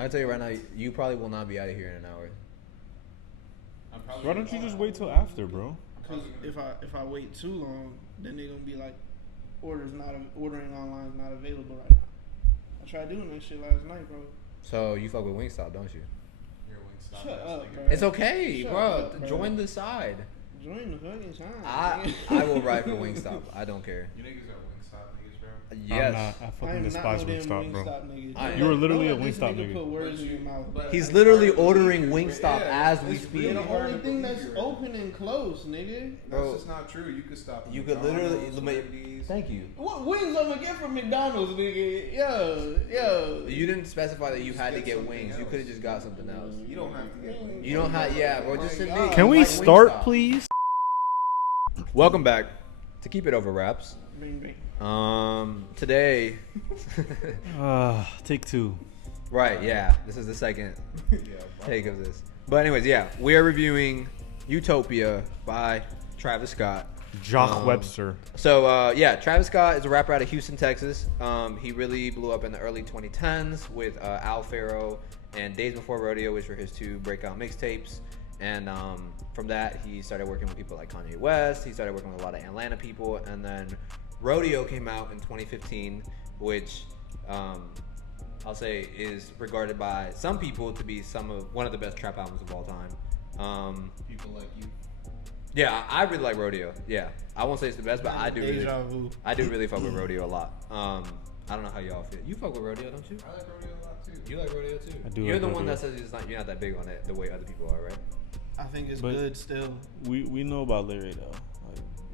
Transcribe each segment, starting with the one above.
I'll tell you right now, you probably will not be out of here in an hour. Why don't you just wait till after, bro? Because if I wait too long, then they're gonna be like, ordering online is not available right now. I tried doing that shit last night, bro. So you fuck with Wingstop, don't you? You're a Wingstop. Shut up, bro. It's okay, Shut bro. up, bro. Join the side. Join the fucking time. I will ride for Wingstop. I don't care. You niggas are Wingstop niggas, bro. Yes. I fucking despise Wingstop, bro. Nigga. You were literally a Don't let this Wingstop nigga nigga. Put words in your mouth. He's literally ordering Wingstop Yeah, as we it's speak. really The hard only to thing believe that's you right open and closed, nigga. Bro, That's just not true. You could stop. at You could literally. McDonald's, Wendy's. Thank you. What wings I'm gonna get from McDonald's, nigga? Yo. You didn't specify that you had to get get something wings. You else. could have just got something else. You don't have to get wings. You don't have. Yeah, bro. Oh Just my admit. God. you Can we like start, Wingstop. please? Welcome back to Keep It Over Wraps. Bing, bing. Today. Take two. Right. Yeah. This is the second take of this. But anyways, yeah, we are reviewing Utopia by Travis Scott. Jock Webster. So yeah, Travis Scott is a rapper out of Houston, Texas. He really blew up in the early 2010s with Al Faro and Days Before Rodeo, which were his two breakout mixtapes. And from that, he started working with people like Kanye West. He started working with a lot of Atlanta people. And then Rodeo came out in 2015, which I'll say is regarded by some people to be one of the best trap albums of all time. People like you. Yeah, I really like Rodeo. Yeah, I won't say it's the best, but I do Deja vu. really fuck with Rodeo a lot. I don't know how y'all feel. You fuck with Rodeo, don't you? I like rodeo a lot too. You like Rodeo too. I do You're like the one Rodeo. that says you're not that big on it the way other people are, right? I think it's But- good still. We know about Larry though.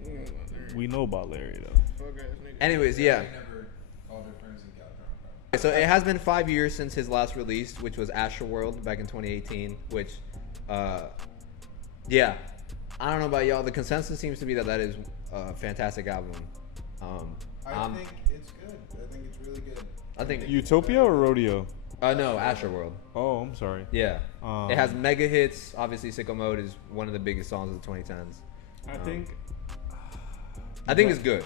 Like, we know about Larry though. Fuck ass nigga. Anyways, yeah. They never called their friends and got drunk. So it has been 5 years since his last release, which was Astroworld back in 2018. Which, yeah, I don't know about y'all. The consensus seems to be that is a fantastic album. I think it's good. I think it's really good. I think Utopia or Rodeo? no, Astroworld. Oh, I'm sorry. Yeah, it has mega hits. Obviously, Sicko Mode is one of the biggest songs of the 2010s. I think I think it's good.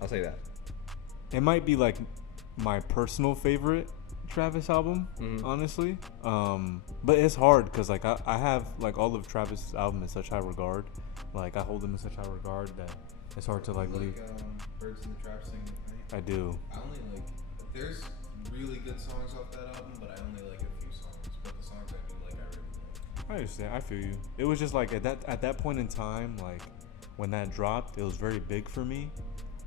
I'll say that. it might be like my personal favorite Travis album, honestly. But it's hard because like I have like all of Travis' album in such high regard. Like I hold them in such high regard that it's hard to like leave. Birds in the Trap sing with me. I do. I only like. There's really good songs off that album, but I only like a few songs. But the songs I do like, I really like. I understand. I feel you. It was just like at that point in time, like when that dropped, it was very big for me.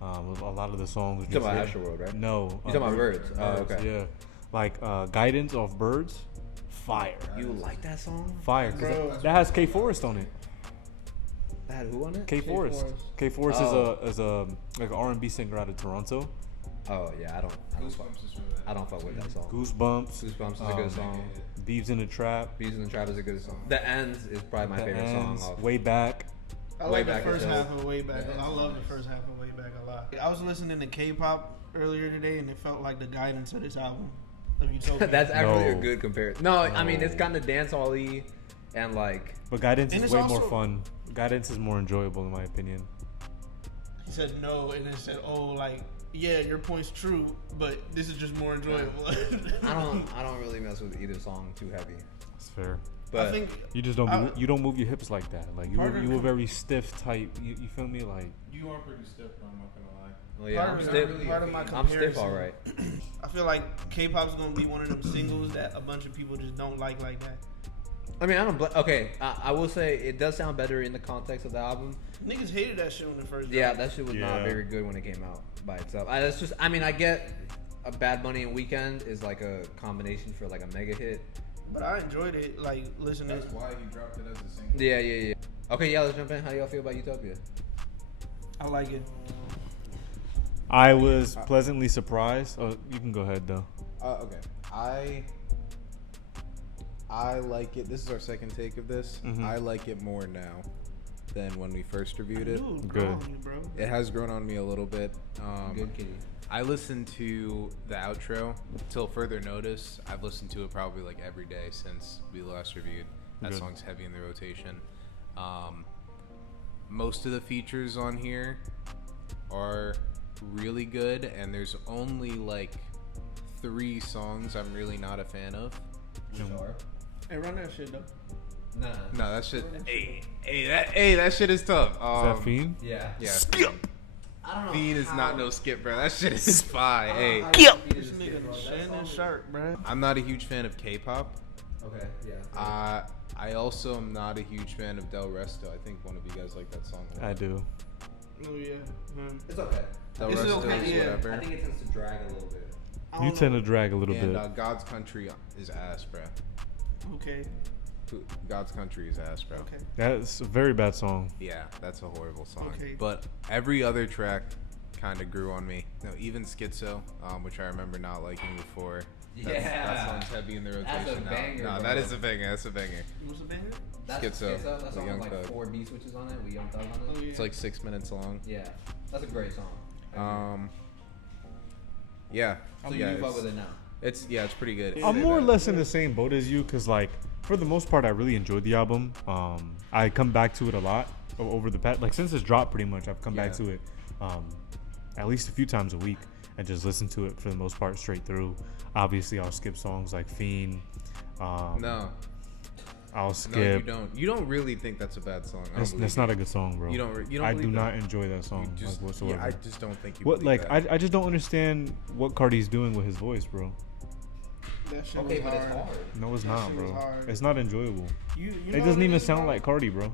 A lot of the songs. You talking about Astroworld, right? No. You talking about Birds? Oh, okay. Yeah. Like Guidance off Birds, fire. You like that song? Fire. 'Cause Bro. that has K Forest on it. That had who on it? K Forest. Forest. K Forest Oh. is a like an R&B singer out of Toronto. Oh yeah, I don't fuck. Goosebumps is from that. I don't fuck with that song. Goosebumps. Goosebumps is a good song. Beeves in the Trap. Bees in the Trap is a good song. The Ends is probably my The favorite Ends, song off. Way Back. I Way like the Back first is half dope. of Way Back. Yeah, I it's love nice. the first half of Way Back a lot. I was listening to K-pop earlier today, and it felt like the guidance of this album of Utopia. That's actually a No. good comparison. No, I mean it's kind of dancehall-y and like But Guidance And is it's way more also- fun. Guidance is more enjoyable in my opinion. He said no, and then said, "Oh, like yeah, your point's true, but this is just more enjoyable." I don't really mess with either song too heavy. That's fair. But I think You just don't I- you don't move your hips like that. Like Part of you were it- very stiff type. You feel me? Like You are pretty stiff, bro. I'm not gonna lie. well, yeah, I'm part, stiff. of, part of my I'm comparison. stiff, all right. I feel like K-pop's gonna be one of them singles that a bunch of people just don't like that. I mean, I don't. Okay, I will say it does sound better in the context of the album. Niggas hated that shit when it first. Yeah, dropped. that shit was not Yeah. very good when it came out by itself. That's just. I mean, I get a Bad Bunny and Weekend is like a combination for like a mega hit. But I enjoyed it. Like listening. That's why he dropped it as a single. Yeah. Okay, yeah, let's jump in. How y'all feel about Utopia? I like it. I was pleasantly surprised. Oh, you can go ahead though. Okay. I like it. This is our second take of this. I like it more now than when we first reviewed it. Ooh, Good. grow on you, bro. It has grown on me a little bit. Good kitty. I listened to the outro till further notice. I've listened to it probably like every day since we last reviewed. That Good. song's heavy in the rotation. Most of the features on here are really good, and there's only like 3 songs I'm really not a fan of. Sure. Hey, run that shit though. Nah. No, that shit. That shit is tough. Is that Fiend? Yeah. Yeah. Skip. I don't know. Fiend is not no skip, bro. That shit is fire. Hey, This nigga Shannon Sharp, bro. I'm not a huge fan of K-pop. Okay. Yeah. I also am not a huge fan of Del Resto. I think one of you guys like that song. a lot. I do. Oh yeah. It's okay. Del It's Resto okay, is yeah. whatever. I think it tends to drag a little bit. You tend to drag a little And bit. God's Country is ass, bro. Okay. God's Country is ass, bro. Okay. That's a very bad song. Yeah, that's a horrible song. Okay. But every other track kind of grew on me. No, even Schizo, which I remember not liking before. That song's heavy in the rotation That's a now. banger, Nah, bro. that is a banger. That's a banger. What's the banger? That's Schizo, That the song Young has like Thug. 4 beat switches on it with Young Thug on Oh it. yeah. It's like 6 minutes long. Yeah. That's a great song. Yeah. So yeah, you fuck it's- with it now. It's pretty good. I'm Say more or that. less in the same boat as you, cause like for the most part, I really enjoyed the album. I come back to it a lot over the past, like since it's dropped, pretty much I've come back Yeah. to it at least a few times a week and just listen to it for the most part straight through. Obviously, I'll skip songs like Fiend. No, I'll no, you skip. don't. You don't really think that's a bad song. I don't That's believe not you. a good song, bro. You don't. You don't. I do believe not that. enjoy that song You just, like, whatsoever. yeah, I just don't think you. What believe like that. I just don't understand what Cardi's doing with his voice, bro. That shit Okay, was but it's hard. hard. No, it's That not, shit was bro. hard. It's not enjoyable. You It know doesn't what even is, sound bro? like Cardi, bro.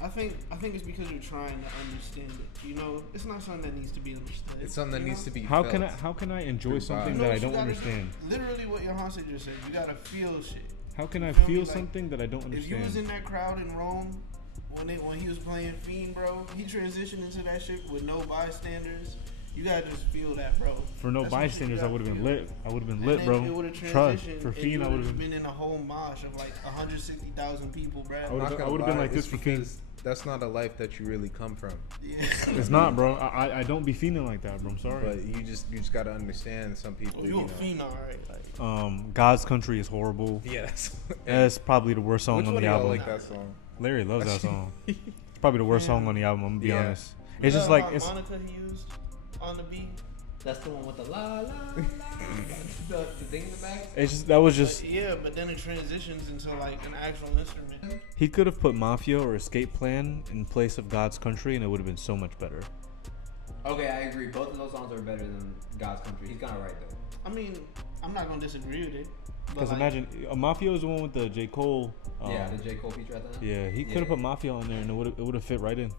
I think it's because you're trying to understand it. You know, it's not something that needs to be understood. It's something that you needs know? to be. How felt. can I enjoy Through something vibe. You know that I what you don't gotta do? understand? Literally what Yohance just said. You gotta feel shit. How can I You feel feel me? Like, something that I don't If you was understand? in that crowd in Rome when he was playing Fiend, bro, he transitioned into that shit with no bystanders. You gotta just feel that, bro. For no That's what you bystanders, I gotta would have been feel. lit. I would have been And lit, then bro. It would have Trust. transitioned. For and Fiend, you I would have would've been. been in a whole mosh of like 160,000 people, bro. I I'm not I gonna would've been lie, like this it's for Fiend. because That's not a life that you really come from. Yeah. It's not, bro. I don't be feeling like that, bro. I'm sorry. But you just gotta understand some people. Oh, you a fiend, alright. Like, God's Country is horrible. Yes. That's probably the worst song Which on one the of y'all album. like that song? Larry loves that song. It's probably the worst song on the album. I'm gonna be Yeah. honest. It's you just know like how it's. Monica he used on the beat. That's the one with the la la la. the thing in the back. It's just that was just. Yeah, but then it transitions into like an actual instrument. He could have put Mafia or Escape Plan in place of God's Country, and it would have been so much better. Okay, I agree. Both of those songs are better than God's Country. He's kind of right though. I mean, I'm not gonna disagree with it. Because like, imagine Mafia is the one with the J Cole. Yeah, the J Cole feature at the end. Yeah, he could have put Mafia on there, and it would have fit right in.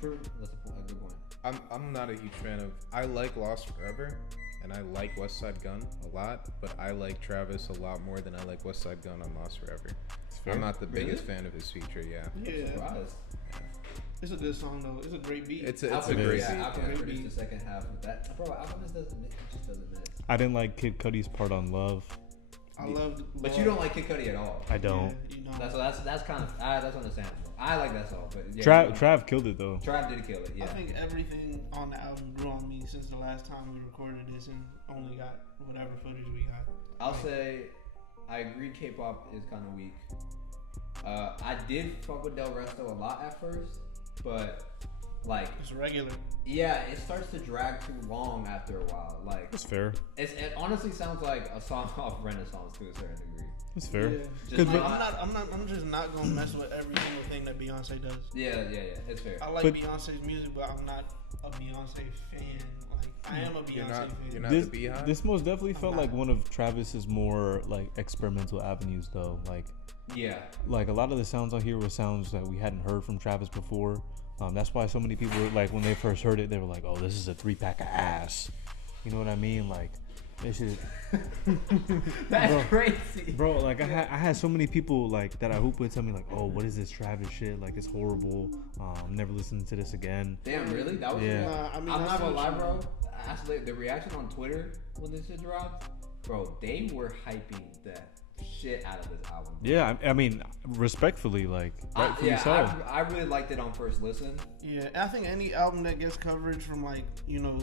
True. That's a good point. I'm not a huge fan of. I like Lost Forever, and I like West Side Gun a lot, but I like Travis a lot more than I like West Side Gun on Lost Forever. fair. I'm not the biggest Really? fan of his feature. Yeah, Yeah, Surprised. it's a good song though. It's a great beat. it's a Alchemist- great yeah, beat. Alchemist Yeah. produced the second half of that. Bro, Alchemist doesn't miss. It just doesn't miss. I didn't like Kid Cudi's part on Love. I love. But you don't like Kid Cudi at all. I don't. Yeah, you don't. That's kind of that's understandable. I like that song, but yeah, Trav killed it though. Trav did kill it. Yeah. I think everything on the album grew on me since the last time we recorded this and only got whatever footage we got. I'll say I agree K-pop is kind of weak. I did fuck with Del Resto a lot at first, but like It's regular. yeah, it starts to drag too long after a while. Like That's fair. it honestly sounds like a song off Renaissance to a certain degree. That's fair. Yeah. Just Like, not- I'm just not gonna mess with every single thing that Beyonce does. Yeah, it's fair. I like But- Beyonce's music, but I'm not a Beyonce fan. Like I am a Beyonce You're not. fan. You're not This, the Beehive. this most definitely felt not. like one of Travis's more like experimental avenues though. Yeah. Like a lot of the sounds I hear were sounds that we hadn't heard from Travis before. That's why so many people like when they first heard it, they were like, "Oh, this is a 3-pack of ass." You know what I mean? Like, this is, That's Bro. crazy. bro. Like I had so many people like that I hope would tell me like, "Oh, what is this Travis shit? Like it's horrible. I'm never listening to this again." Damn, really? That was Yeah. Nah, I mean, I'm that's not gonna what lie, you- bro. Actually, the reaction on Twitter when this shit dropped, bro, they were hyping that shit out of this album. Yeah, I mean, respectfully, like rightfully so. I really liked it on first listen. Yeah, and I think any album that gets coverage from like, you know,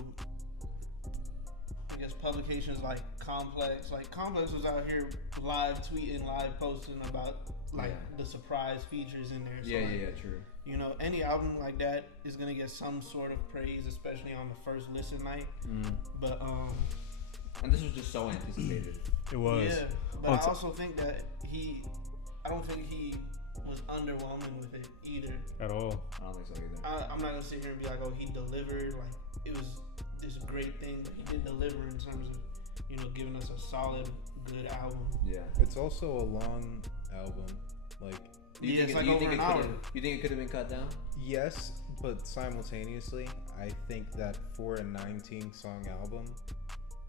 I guess publications like Complex was out here live tweeting, live posting about like the surprise features in there. So, like, True. you know, any album like that is gonna get some sort of praise, especially on the first listen night. But And this was just so anticipated. It was. Yeah, but On I t- also think that I don't think he was underwhelming with it either. At all. I don't think so either. I'm not gonna sit here and be like, oh, he delivered. Like it was this great thing, but he did deliver in terms of, you know, giving us a solid, good album. Yeah. It's also a long album. Like, Yeah, it's like over an hour. You think it could have been cut down? yes, but simultaneously, I think that for a 19-song album,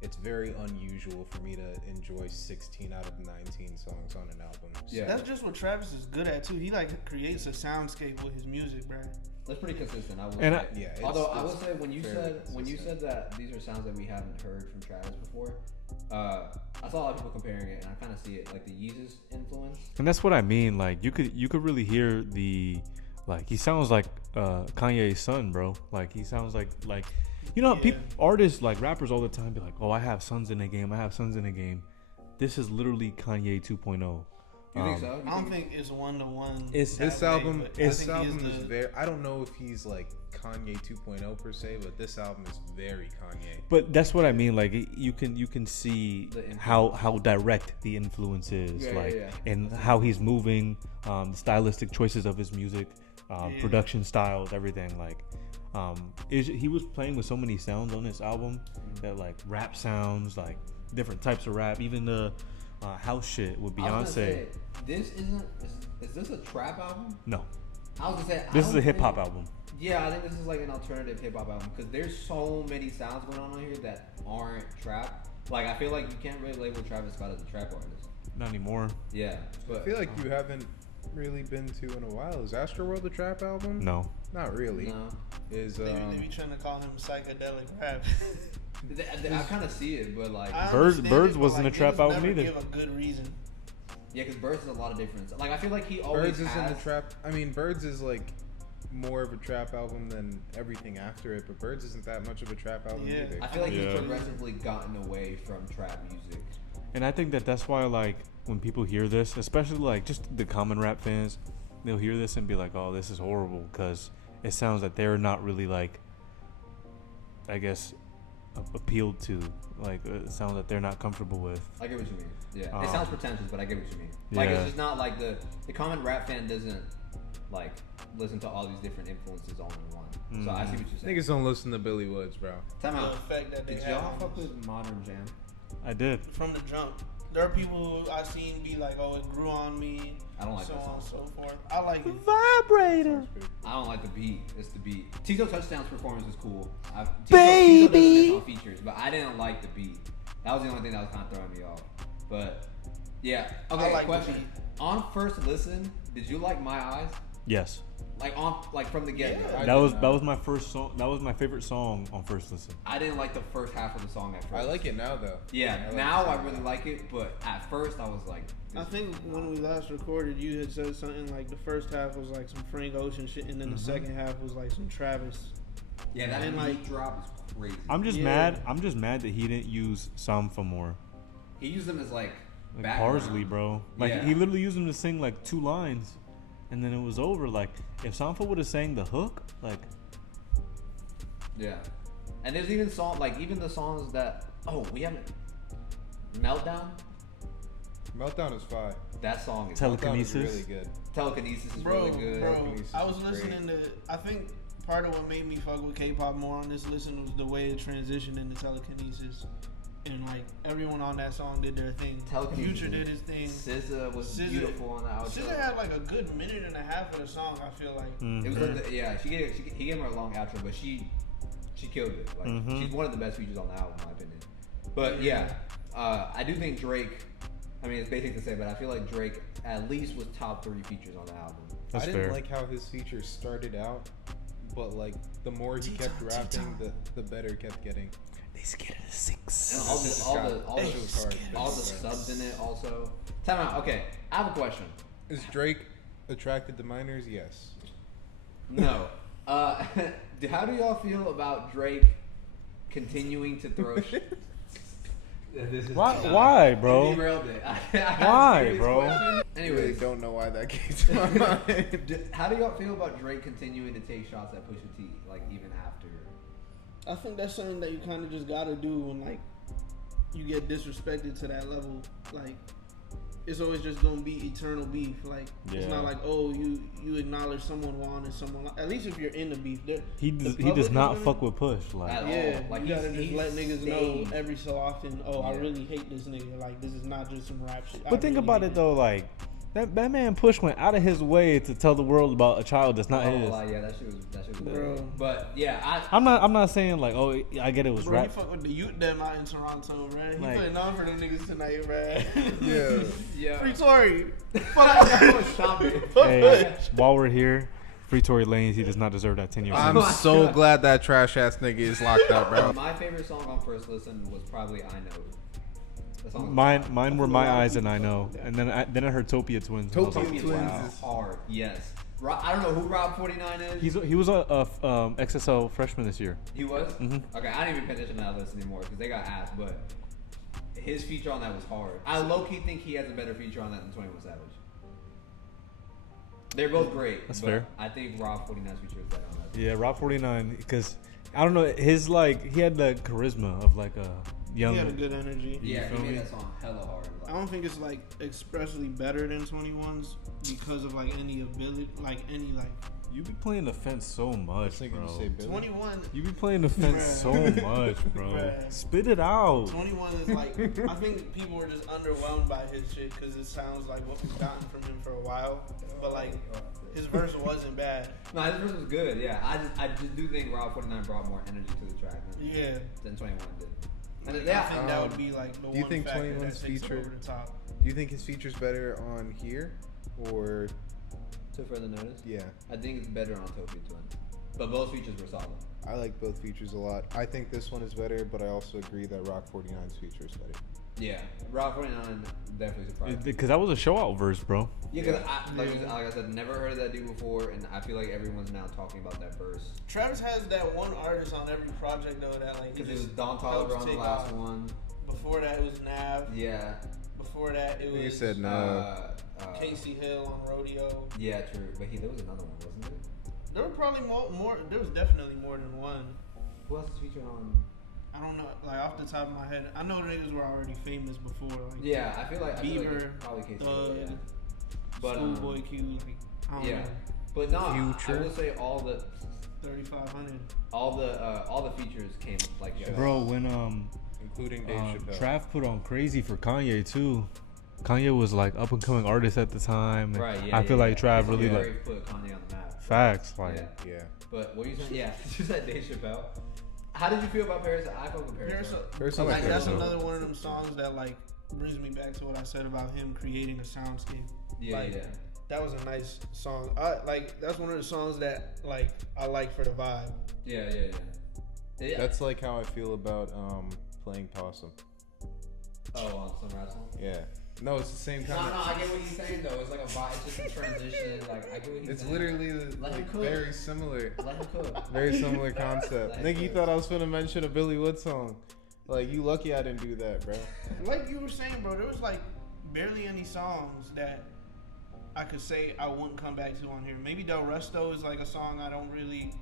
it's very unusual for me to enjoy 16 out of 19 songs on an album. Yeah. That's just what Travis is good at too. He like creates a soundscape with his music, bro. That's pretty consistent. I will And say. Yeah, Although I it's will say when you fairly said that these are sounds that we haven't heard from Travis before, I saw a lot of people comparing it, and I kind of see it like the Yeezus influence. And that's what I mean. Like you could really hear the, like he sounds like Kanye's son, bro. Like he sounds like you know how Yeah. artists like rappers all the time be like, oh, I have sons in the game. I have sons in the game. This is literally Kanye 2.0. You think so? I don't think it's 1-to-1. It's- that This way, album, but I this think album he is very. I don't know if he's like Kanye 2.0 per se, but this album is very Kanye. But that's what I mean. Like you can see The influence. how direct the influence is, Yeah, like, yeah. and how he's moving, the stylistic choices of his music, production styles, everything. Like, he was playing with so many sounds on this album that like rap sounds, like different types of rap, even the house shit with I was gonna Beyonce. say, this isn't. Is this a trap album? No, I was gonna say this I is a don't hip hop think- album. Yeah, I think this is like an alternative hip hop album because there's so many sounds going on here that aren't trap. Like I feel like you can't really label Travis Scott as a trap artist. Not anymore. Yeah, I but feel like you haven't really been to in a while. Is Astroworld a trap album? No. Not really. no. Is They be trying to call him psychedelic rap. I kind of see it, but like I Birds- understand Birds it, but, wasn't a niggas trap album never either. Give a good reason. yeah, because Birds is a lot of difference. Like I feel like he always Birds isn't has. a trap. I mean, Birds is like more of a trap album than everything after it, but Birds isn't that much of a trap album Yeah. either. I feel like Yeah. he's progressively gotten away from trap music. And I think that's why, like, when people hear this, especially like just the common rap fans, they'll hear this and be like, "Oh, this is horrible," because it sounds like they're not really like, I guess, appealed to. Like, it sounds like they're not comfortable with. I get what you mean. Yeah, it sounds pretentious, but I get what you mean. Like Yeah. it's just not like the common rap fan doesn't like listen to all these different influences all in one. So I see what you're saying. Niggas don't listen to Billy Woods, bro. Time The out. effect that they Did have y'all on fuck us. with Modern Jam? I did. From the jump. There are people who I've seen be like, "Oh, it grew on me." I don't like so that on and song. so forth. I like it. Vibrator. I don't like the beat. It's the beat. Tito Touchdown's performance is cool. Baby! Tito does miss on features, but I didn't like the beat. That was the only thing that was kind of throwing me off. But yeah. Okay. I like the question. beat. On first listen, did you like My Eyes? Yes. Like from the get go. Yeah. That was my first song. That was my favorite song on first listen. I didn't like the first half of the song at first. I like it now though. Yeah, I like now the I song really now. like it, but at first I was like, this I is think when we last recorded, you had said something like the first half was like some Frank Ocean shit, and then the second half was like some Travis. yeah, that and, beat like- drop is crazy. I'm just Yeah. mad. I'm just mad that he didn't use Samfa more. He used them as like Like background. Parsley, bro. Like Yeah. he literally used him to sing like 2 lines, and then it was over. Like if Samfa would have sang the hook, like Yeah, and there's even even the songs that we haven't Meltdown. Meltdown is fire. That song is Tele- Meltdown is Telekinesis? really good. Telekinesis is Bro, really good. Telekinesis I was is listening to. I think part of what made me fuck with K-pop more on this listen was the way it transitioned into telekinesis, and like everyone on that song did their thing. Telekinesis. Future did his thing. SZA was SZA- beautiful on the outro. SZA had like a good minute and a half of the song. I feel like. It was like he gave her a long outro, but she killed it. Like she's one of the best features on the album, in my opinion. But yeah, I do think Drake. I mean, it's basic to say, but I feel like Drake at least was top 3 features on the album. that's I didn't fair. like how his features started out, but like the more he kept rapping, the better it kept getting. They scared of the And 6. all the That shit was hard. all the subs in it also. Time out. Okay, I have a question. Is Drake attracted to minors? Yes. No. How do y'all feel about Drake continuing to throw shit? Why, bro? Derailed it. Why, bro? I Anyways, really don't know why that came to my mind. how do y'all feel about Drake continuing to take shots at Pusha T, like even after? I think that's something that you kind of just gotta do when like you get disrespected to that level, like it's always just gonna be eternal beef. Like it's not like, oh, you acknowledge someone wanted someone. At least if you're in the beef, He does not fuck with push. Like yeah, Like, you gotta just let niggas stayed. know every so often. Oh, I really hate this nigga. Like this is not just some rap shit. But think about it though, like that man Push went out of his way to tell the world about a child that's not his. Yeah, that shit was Bro. bad. But yeah, I'm not saying like, oh, I get it was Bro, he rap. fuck with the youth them out in Toronto, man. He Like- putting on for them niggas tonight, man. Yeah. Free Tory. Fuck Hey, while we're here, Free Tory Lanez, he does not deserve that 10-year I'm sentence. so glad that trash ass nigga is locked up, bro. my favorite song on first listen was probably I Know. That song was Mine were My Eyes and I Know, and then I heard Utopia Twins. and I was like, Utopia Twins Twins is hard. Yes. I don't know who Rob 49 is. he was a XSL freshman this year. He was? Mhm. Okay, I didn't even pay attention to that list anymore because they got asked, but his feature on that was hard. I low-key think he has a better feature on that than 21 Savage. They're both great. That's but fair. I think Rob 49's feature is better on that. Yeah, Rob 49, because I don't know, his like he had the charisma of like a young. He had a good energy. Yeah, he feel me? made that song hella hard. I don't think it's like expressly better than 21's because of like any ability, like any like You be playing the fence so much, Thinking bro. you say Billy. 21. You be playing the fence so much, bro. Bruh. Spit it out. 21 is like I think people were just underwhelmed by his shit because it sounds like what we've gotten from him for a while, but like his verse wasn't bad. No, his verse was good. Yeah, I just do think Rob 49 brought more energy to the track Yeah, than 21 did. And I yeah, think that would be like the do you one think factor 21's that takes it feature- over the top. Do you think his feature's better on here or to further notice, yeah? I think it's better on Utopia Twins, but both features were solid. I like both features a lot. I think this one is better, but I also agree that Rock 49's feature is better. Yeah, Rob 49 definitely surprised me. Because that was a show out verse, bro. Yeah, because like I said, never heard of that dude before, and I feel like everyone's now talking about that verse. Travis has that one artist on every project though that like he Because it was just Don helps Toliver on the take last off. one. Before that it was Nav. Yeah. Before that it was You said no. Casey Hill on Rodeo. Yeah, true. But there was another one, wasn't there? There were probably more. There was definitely more than one. Who else is featured on? I don't know, like off the top of my head. I know the niggas were already famous before. Like Yeah, I feel like Bieber, it's probably Casey. Thug, Yeah. But Schoolboy Q. Like I don't yeah, know, but no, I Future. will say all the 3,500. all the features came like Bro, when Including Dave Chappelle. Trav put on Crazy for Kanye too. Kanye was like up and coming artist at the time. and Right. Yeah. I feel like Trav It's really very like put Kanye on the map. facts. Like Yeah. Yeah. But what are you saying? Yeah, you said Dave Chappelle. How did you feel about Paris? I fuck with Paris. First Like, I like that's Paris. another one of them songs that like brings me back to what I said about him creating a soundscape. Yeah, like, yeah. That was a nice song. That's one of the songs that like I like for the vibe. Yeah. Yeah. That's like how I feel about playing Possum. Oh, on some rap song. Yeah. No, it's the same No, kind I get what he's saying though. It's like a vibe. It's just a transition. Like I get what he's It's saying. literally Let him like cook. very similar. Let him cook. Very similar concept. Like Nigga, you this. thought I was gonna mention a Billy Wood song. Like, you lucky I didn't do that, bro. Like you were saying, bro, there was like barely any songs that I could say I wouldn't come back to on here. Maybe Del Resto is like a song I don't really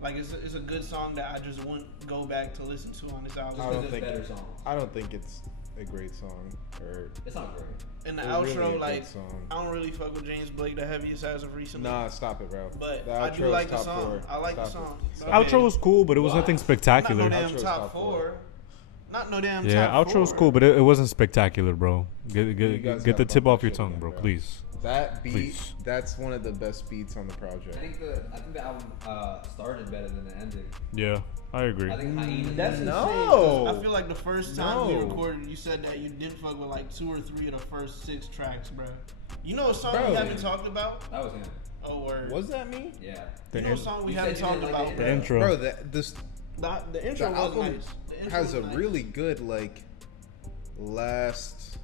like. It's a good song that I just wouldn't go back to listen to on this album. I Just don't because think- it's better songs. I don't think it's a great song. Or It's not great. And the a outro, really good like song. I don't really fuck with James Blake the heaviest as of recently. Nah, stop it, bro. But The I do outro's like the top song. 4. I like the Stop song. it. But outro was cool, but it was Why? nothing Not spectacular. no damn Outro's top top 4. four. Not no damn Yeah, top outro's 4. cool, but it wasn't spectacular, bro. You Get guys the gotta tip bump off that your shit tongue, again, bro. bro. Please. That beat, Please. that's one of the best beats on the project. I think the album started better than the ending. Yeah, I agree. I think Hyena. That's insane. No. 'Cause I feel like the first time we No. recorded, you said that you didn't fuck with like 2 or 3 of the first 6 tracks, bro. You know a song Bro. we haven't talked about? That was him. Oh, word. Was that me? Yeah. The, You know a in- song we You haven't said you talked didn't like about, the the bro? intro. Bro, the The intro was album nice. The intro has was a nice. really good like last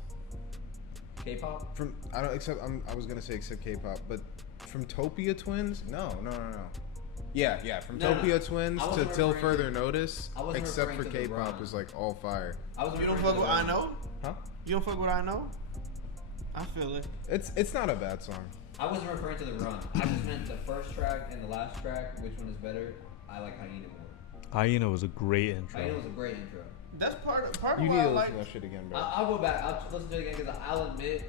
K-pop. from I don't except I was gonna say except K-pop, but from Topia Twins, no. Yeah, from No, no. Topia Twins I to wasn't Till referring Further to- Notice, I wasn't except for referring to the K-pop run. is like all fire. I was You don't referring fuck to with the I run. Know? Huh? You don't fuck with I Know? I feel it. It's not a bad song. I wasn't referring to the run. I just meant the first track and the last track. Which one is better? I like Hyena more. Hyena was a great intro. It was a great intro. That's part of You why need I to like. listen to that shit again, bro. I'll go back. I'll listen to it again because I'll admit,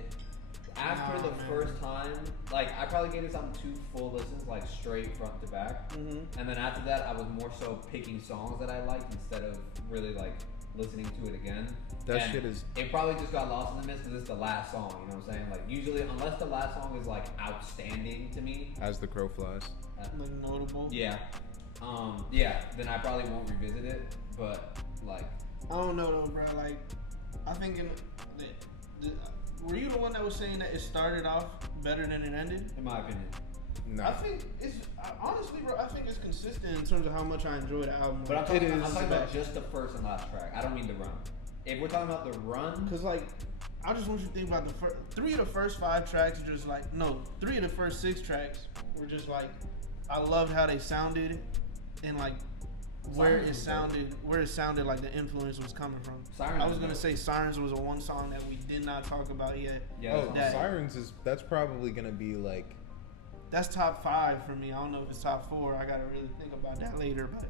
after Nah, the man. first time, like I probably gave this album 2 full listens, like straight front to back. Mm-hmm. And then after that, I was more so picking songs that I liked instead of really like listening to it again. That And shit is- It probably just got lost in the mix because it's the last song. You know what I'm saying? Like usually, unless the last song is like outstanding to me, As the crow flies. Like notable. yeah, then I probably won't revisit it. But like, I don't know though, bro. Like, I think were you the one that was saying that it started off better than it ended? in my opinion, No. I think honestly, bro. I think it's consistent in terms of how much I enjoy the album. but I'm talking, It I'm is talking about just the first and last track. I don't mean the run. If we're talking about the run, Cause like, I just want you to think about the first 3 of the first 5 tracks are just like 3 of the first 6 tracks were just like, I loved how they sounded, and like where it sounded like the influence was coming from. Sirens I was is gonna dope. say Sirens was a one song that we did not talk about yet. yeah, Oh, that- Sirens that's probably gonna be like. That's top 5 for me. I don't know if it's top 4. I gotta really think about that later, but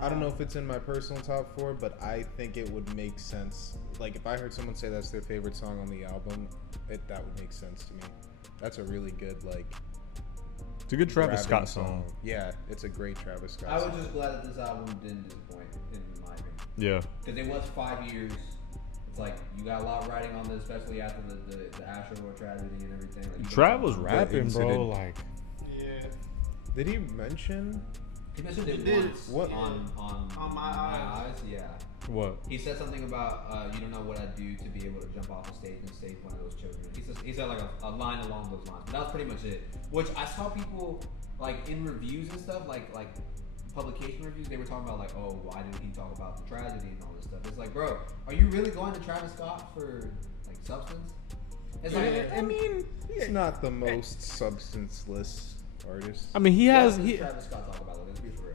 I don't know if it's in my personal top 4, but I think it would make sense. Like if I heard someone say that's their favorite song on the album, that would make sense to me. That's a really good like. It's a good Travis grabbing Scott song. Yeah, it's a great Travis Scott I song. was just glad that this album didn't disappoint, in my opinion. Yeah. Because it was 5 years. It's like you got a lot riding on this, especially after the Astro World tragedy and everything. Like, Trav was The rapping, bro. incident. Like, yeah. Did he mention? he mentioned it He did. once What? on My Eyes. Yeah. what? He said something about you don't know what I'd do to be able to jump off a stage and save one of those children. He said like a line along those lines. But that was pretty much it. Which I saw people like in reviews and stuff, like publication reviews, they were talking about like, oh, why didn't he talk about the tragedy and all this stuff? It's like, bro, are you really going to Travis Scott for like substance? It's like, I mean, he's not the most substanceless artist. I mean, he has. what does He, Travis Scott talk about? Like, let's be for real.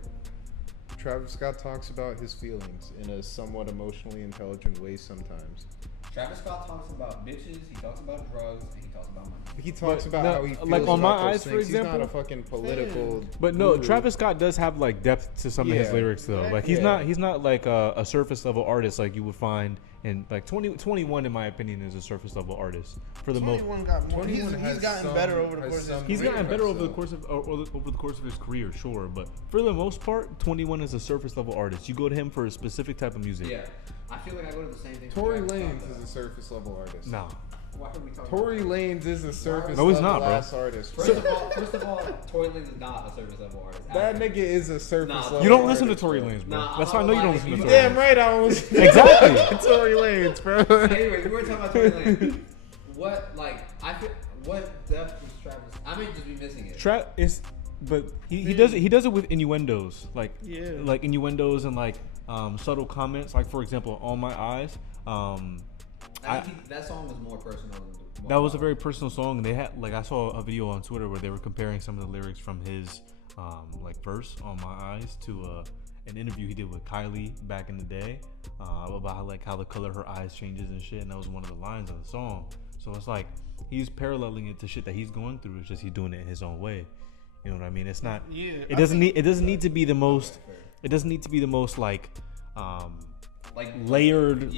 Travis Scott talks about his feelings in a somewhat emotionally intelligent way sometimes. Travis Scott talks about bitches, he talks about drugs, and he talks about money. He talks But about no, how he feels like, on about My those Eyes, for things. He's not a example? fucking political. but no, guru. Travis Scott does have like depth to some of his Yeah. lyrics though. Like he's Yeah. not like a surface level artist like you would find in like 21 in my opinion is a surface level artist for the most. 21 got more. 21 He's has gotten some- better over the has course of some his He's great gotten better parts, over the though. course of over the course of his career, sure, but for the most part, 21 is a surface level artist. You go to him for a specific type of music. Yeah. I feel like I go to the same thing. for Tory Travis Lanez Scott, is a surface level artist. Nah. though. Why are we talking Tory about Lanez is a surface No, he's level not, bro. ass artist. First of all, Tory Lanez is not a service level artist. That nigga is a surface Nah, level. You don't listen to artist, Tory bro. Lanez, bro. Nah, That's I'm how I know you not don't lying. listen to You Tory Damn Lanez. right, I was Exactly. Tory Lanez, bro. Anyway, we were talking about Tory Lanez. What depth is Travis? I may just be missing it. But he does it with innuendos, like Yeah. like innuendos and like subtle comments. Like for example, On My Eyes. That song was more personal than That was a very personal song, and they had like I saw a video on Twitter where they were comparing some of the lyrics from his like verse On My Eyes to an interview he did with Kylie back in the day about how the color of her eyes changes and shit, and that was one of the lines of the song. So it's like he's paralleling it to shit that he's going through. It's just he's doing it in his own way. You know what I mean? It's not. Yeah. It doesn't need to be the most. It doesn't need to be the most like layered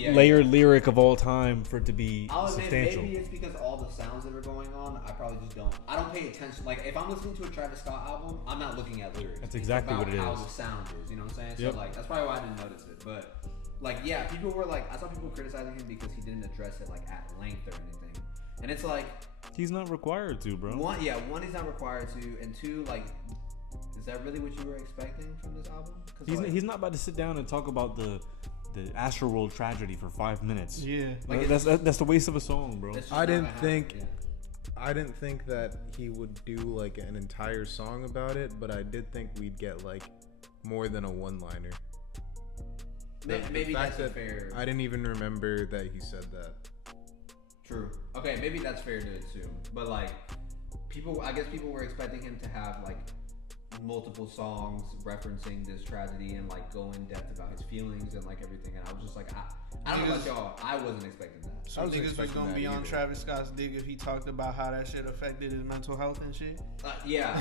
lyric of all time for it to be I'll admit, substantial. maybe it's because all the sounds that are going on. I probably just don't. I don't pay attention. Like if I'm listening to a Travis Scott album, I'm not looking at lyrics. That's It's exactly about what it how is. the sound is. You know what I'm saying? Yep. So like that's probably why I didn't notice it. But like yeah, people were like, I saw people criticizing him because he didn't address it like at length or anything. And it's like He's not required to, bro. one, he's not required to, and two, like, is that really what you were expecting from this album? 'Cause, He's not about to sit down and talk about the Astro World tragedy for 5 minutes. Yeah. Like, That's the waste of a song, bro. it's just I not didn't gonna happen. think- Yeah. I didn't think that he would do like an entire song about it, but I did think we'd get like more than a one-liner. Maybe fact that's that fair. I didn't even remember that he said that. True. Okay, maybe that's fair to assume. But like, I guess people were expecting him to have like multiple songs referencing this tragedy and like go in depth about his feelings and like everything. And I was just like, I don't know about y'all, I wasn't expecting that. So niggas was gonna be on Travis Scott's dick if he talked about how that shit affected his mental health and shit. Yeah,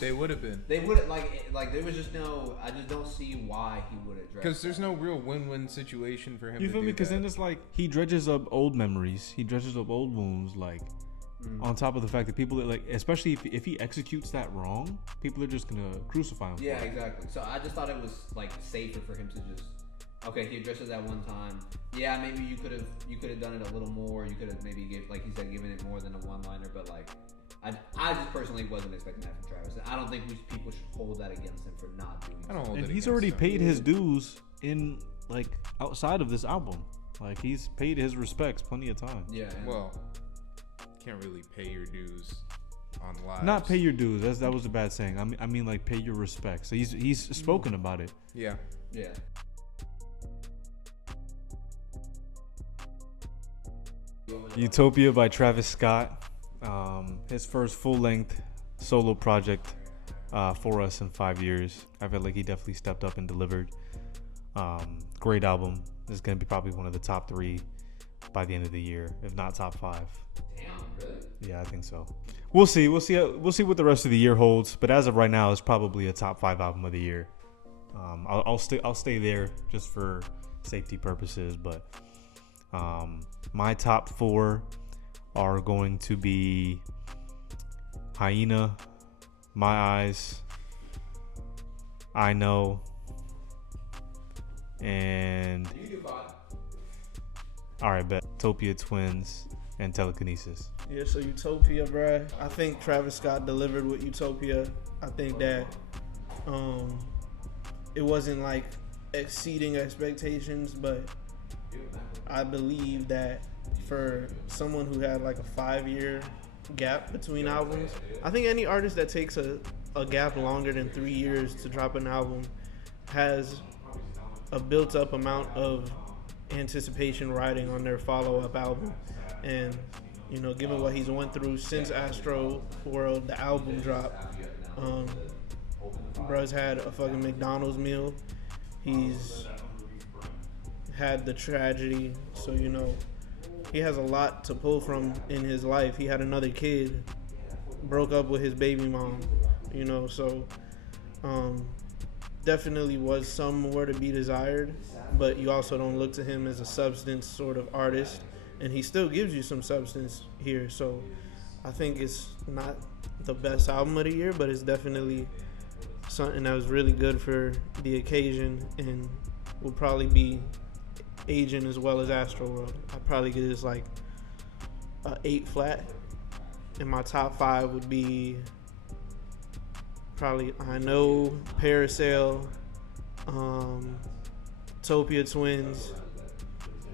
They would have been. They would like there was just no. I just don't see why he would address. Because there's no real win-win situation for him. You to feel do me? Because that. then it's like he dredges up old memories. He dredges up old wounds. Like on top of the fact that people are like, especially if he executes that wrong, people are just gonna crucify him. Yeah, for it. exactly. So I just thought it was like safer for him to just. Okay, he addressed it that one time. Yeah, maybe you could have done it a little more. You could have maybe like he said, given it more than a one-liner. But like, I just personally wasn't expecting that from Travis. I don't think people should hold that against him for not doing it. I don't hold And it he's against already him. paid his dues in like outside of this album. Like he's paid his respects plenty of time. Yeah. And Well, can't really pay your dues on live. Not pay your dues. That was a bad saying. I mean like pay your respects. So he's spoken about it. Yeah. yeah. Utopia by Travis Scott. His first full-length solo project for us in 5 years. I feel like he definitely stepped up and delivered. Great album. This is gonna be probably one of the top 3 by the end of the year, if not top 5. Damn, really? Yeah, I think so. We'll see. We'll see what the rest of the year holds. But as of right now, it's probably a top 5 album of the year. I'll stay there just for safety purposes. But my top 4 are going to be Hyena, My Eyes, I Know, and You do fine. all right, bet Utopia Twins and Telekinesis. Yeah, so Utopia, bruh. I think Travis Scott delivered with Utopia. I think that it wasn't like exceeding expectations, but I believe that for someone who had like a 5-year gap between albums, I think any artist that takes a gap longer than 3 years to drop an album has a built up amount of anticipation riding on their follow-up album. And you know, given what he's went through since Astro World, the album drop, bruh's had a fucking McDonald's meal. He's had the tragedy, so you know, he has a lot to pull from in his life. He had another kid, broke up with his baby mom, you know, so definitely was some more to be desired, but you also don't look to him as a substance sort of artist, and he still gives you some substance here. So I think it's not the best album of the year, but it's definitely something that was really good for the occasion and will probably be aging as well as Astro World. I'd probably give this like a 8 flat, and my top 5 would be probably I Know, Parasail, Utopia Twins,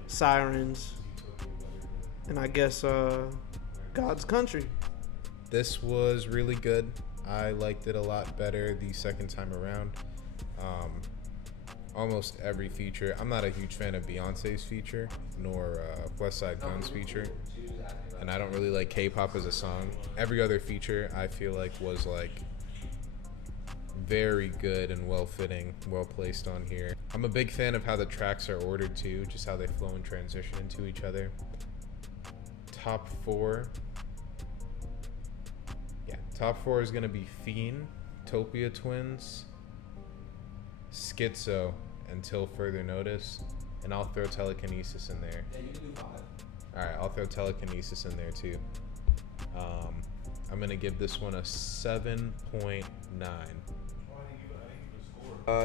Sirens, and I guess God's Country. This was really good. I liked it a lot better the second time around. Almost every feature. I'm not a huge fan of Beyonce's feature, nor West Side Gun's feature, and I don't really like K-pop as a song. Every other feature I feel like was like very good and well-fitting, well-placed on here. I'm a big fan of how the tracks are ordered too, just how they flow and transition into each other. Top 4. Yeah, top 4 is gonna be Fiend, Utopia Twins, Schizo, Until Further Notice, and I'll throw Telekinesis in there. Yeah, you can do 5. Alright, I'll throw Telekinesis in there too. I'm gonna give this one a 7.9.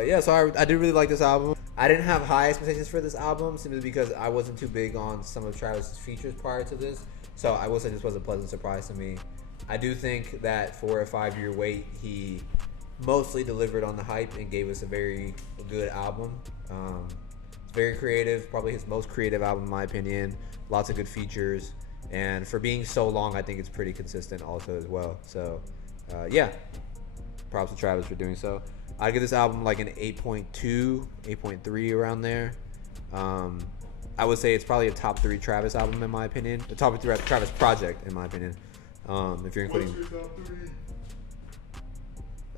Yeah, so I did really like this album. I didn't have high expectations for this album simply because I wasn't too big on some of Travis's features prior to this. So I will say this was a pleasant surprise to me. I do think that for a 5-year wait, he mostly delivered on the hype and gave us a very good album. It's very creative, probably his most creative album in my opinion. Lots of good features, and for being so long, I think it's pretty consistent also as well. So yeah, props to Travis for doing so. I'd give this album like an 8.2, 8.3 around there. I would say it's probably a top 3 Travis album in my opinion. The top 3 Travis project in my opinion. If you're including.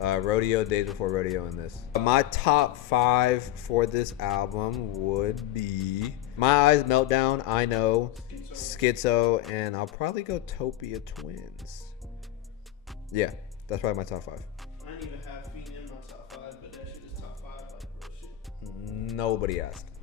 Rodeo, Days Before Rodeo, and this. My top 5 for this album would be My Eyes, Meltdown, I Know, Schizo, and I'll probably go Utopia Twins. Yeah, that's probably my top 5. I didn't even have Feet in my top 5, but that shit is top 5 like real shit. Nobody asked.